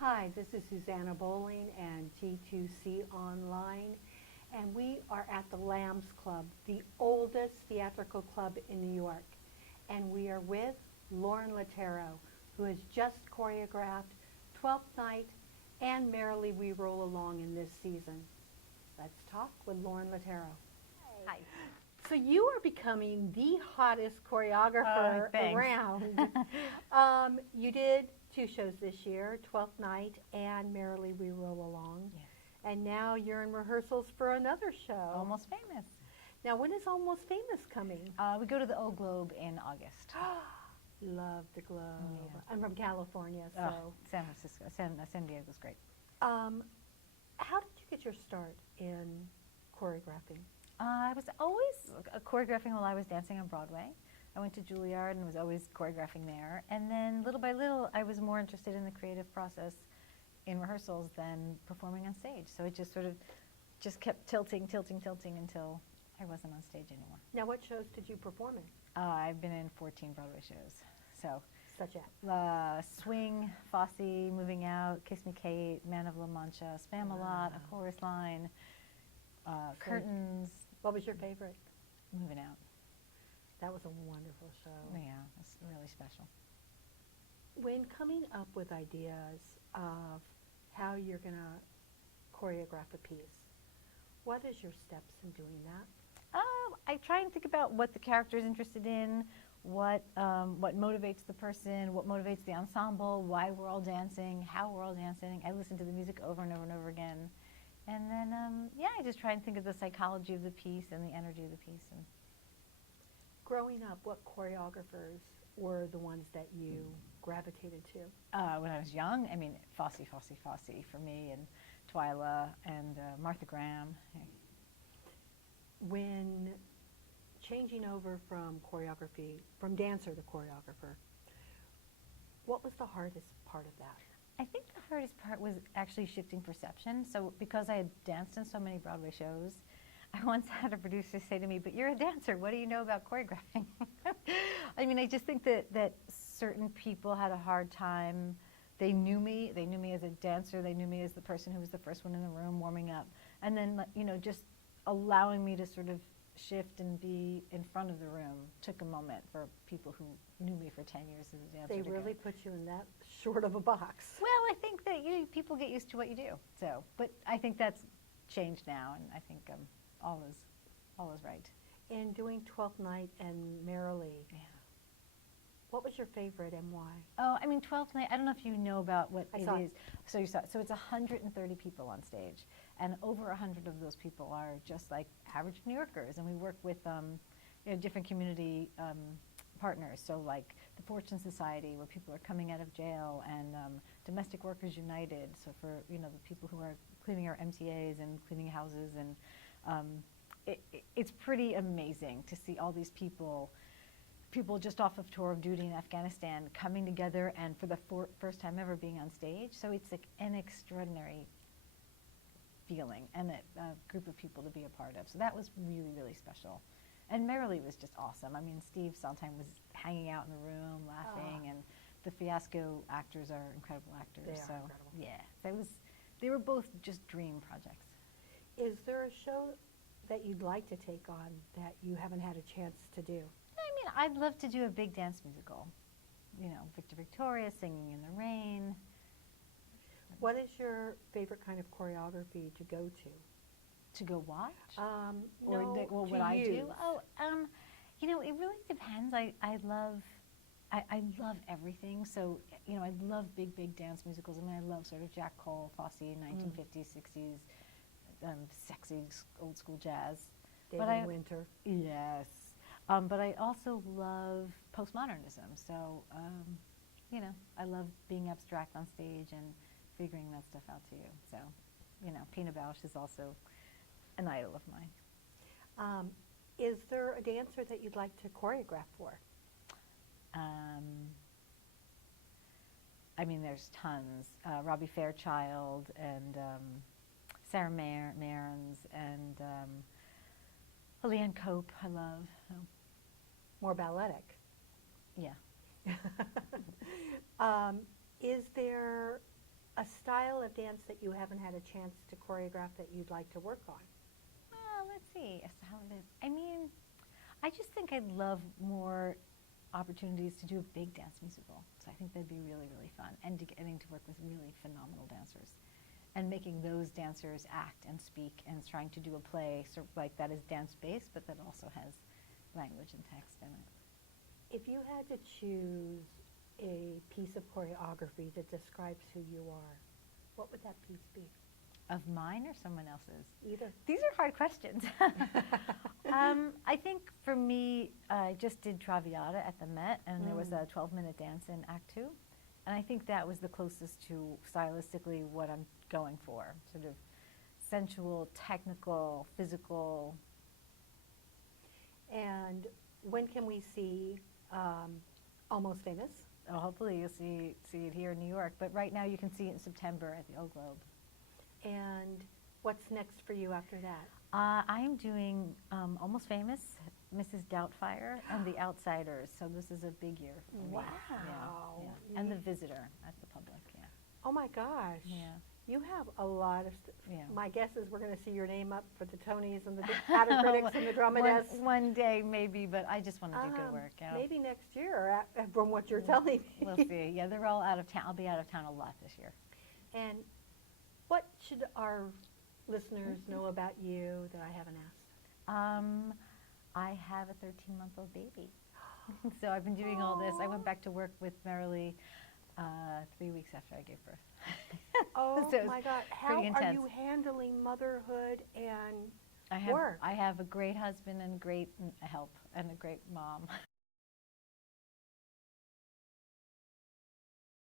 Hi, this is Susanna Bowling and G2C Online, and we are at the Lambs Club, the oldest theatrical club in New York. And we are with Lorin Latarro, who has just choreographed Twelfth Night and Merrily We Roll Along in this season. Let's talk with Lorin Latarro. Hi. So you are becoming the hottest choreographer around. You did 2 shows this year, Twelfth Night and Merrily We Roll Along. Yes. And now you're in rehearsals for another show. Almost Famous. Now, when is Almost Famous coming? We go to the Old Globe in August. Love the Globe. Yeah. I'm from California, so. San Francisco, San Diego's great. How did you get your start in choreographing? I was always choreographing while I was dancing on Broadway. I went to Juilliard and was always choreographing there. And then little by little, I was more interested in the creative process in rehearsals than performing on stage. So it just sort of just kept tilting until I wasn't on stage anymore. Now, what shows did you perform in? I've been in 14 Broadway shows. So Such as? Swing, Fosse, Moving Out, Kiss Me Kate, Man of La Mancha, Spam-A-Lot, A Chorus Line, Curtains. What was your favorite? Moving Out. That was a wonderful show. Yeah, it's really special. When coming up with ideas of how you're going to choreograph a piece, what is your steps in doing that? I try and think about what the character is interested in, what motivates the person, what motivates the ensemble, why we're all dancing, how we're all dancing. I listen to the music over and over and over again. And then, I just try and think of the psychology of the piece and the energy of the piece. And growing up, what choreographers were the ones that you gravitated to? When I was young, I mean, Fosse for me, and Twyla, and Martha Graham. When changing over from choreography, from dancer to choreographer, what was the hardest part of that? I think the hardest part was actually shifting perception. So because I had danced in so many Broadway shows, I once had a producer say to me, "But you're a dancer, what do you know about choreographing?" I mean, I just think that certain people had a hard time. They knew me as a dancer, they knew me as the person who was the first one in the room warming up. And then, just allowing me to sort of shift and be in front of the room took a moment for people who knew me for 10 years as a dancer. They really put you in that short of a box. Well, I think that people get used to what you do. So, but I think that's changed now, and I think all is right. In doing Twelfth Night and Merrily, Yeah. what was your favorite and why? Oh, I mean, Twelfth Night, I don't know if you know about what I it saw is. So you saw it. So it's 130 people on stage, and over 100 of those people are just like average New Yorkers, and we work with different community partners. So like the Fortune Society, where people are coming out of jail, and Domestic Workers United. So for the people who are cleaning our MTAs and cleaning houses, and it's pretty amazing to see all these people just off of tour of duty in Afghanistan coming together and for the first time ever being on stage. So it's like an extraordinary feeling and a group of people to be a part of. So that was really, really special. And Merrily was just awesome. I mean, Steve Sondheim was hanging out in the room laughing, and the Fiasco actors are incredible actors. They so are incredible. Yeah, they were both just dream projects. Is there a show that you'd like to take on that you haven't had a chance to do? I mean, I'd love to do a big dance musical. Victor Victoria, Singing in the Rain. What is your favorite kind of choreography to go to? To go watch? Or what I do? Oh, it really depends. I love everything. So, I love big dance musicals. I mean, I love sort of Jack Cole, Fosse, 1950s, 60s, sexy old school jazz. David Winter. Yes. But I also love postmodernism. So, I love being abstract on stage and figuring that stuff out too. So, Pina Bausch is also an idol of mine. Is there a dancer that you'd like to choreograph for? I mean, there's tons. Robbie Fairchild and Sarah Maerens and Leanne Cope, I love. More balletic. Yeah. Is there a style of dance that you haven't had a chance to choreograph that you'd like to work on? Let's see, a style of dance. I mean, I just think I'd love more opportunities to do a big dance musical. So I think that'd be really, really fun. And getting to work with really phenomenal dancers. And making those dancers act and speak and trying to do a play sort of like that is dance-based, but that also has language and text in it. If you had to choose a piece of choreography that describes who you are, what would that piece be? Of mine or someone else's? Either. These are hard questions. I think for me, I just did Traviata at the Met, and there was a 12-minute dance in Act 2. And I think that was the closest to stylistically what I'm going for, sort of sensual, technical, physical. And when can we see Almost Famous? Oh, hopefully you'll see it here in New York, but right now you can see it in September at the Old Globe. And what's next for you after that? I am doing Almost Famous, Mrs. Doubtfire, and The Outsiders. So this is a big year for me. Wow. Yeah, yeah. And The Visitor at the Public. Yeah. Oh my gosh. Yeah. You have a lot of Yeah. My guess is we're going to see your name up for the Tonys and the Outer Critics and the Drama Desk. One day maybe, but I just want to do good work. Yeah. Maybe next year, from what you're telling me. We'll see. Yeah, they're all out of town. I'll be out of town a lot this year. And what should our listeners know about you that I haven't asked? I have a 13-month-old baby. So I've been doing all this. I went back to work with Merrily 3 weeks after I gave birth. Oh So my God. How are you handling motherhood and work? I have a great husband and great help and a great mom.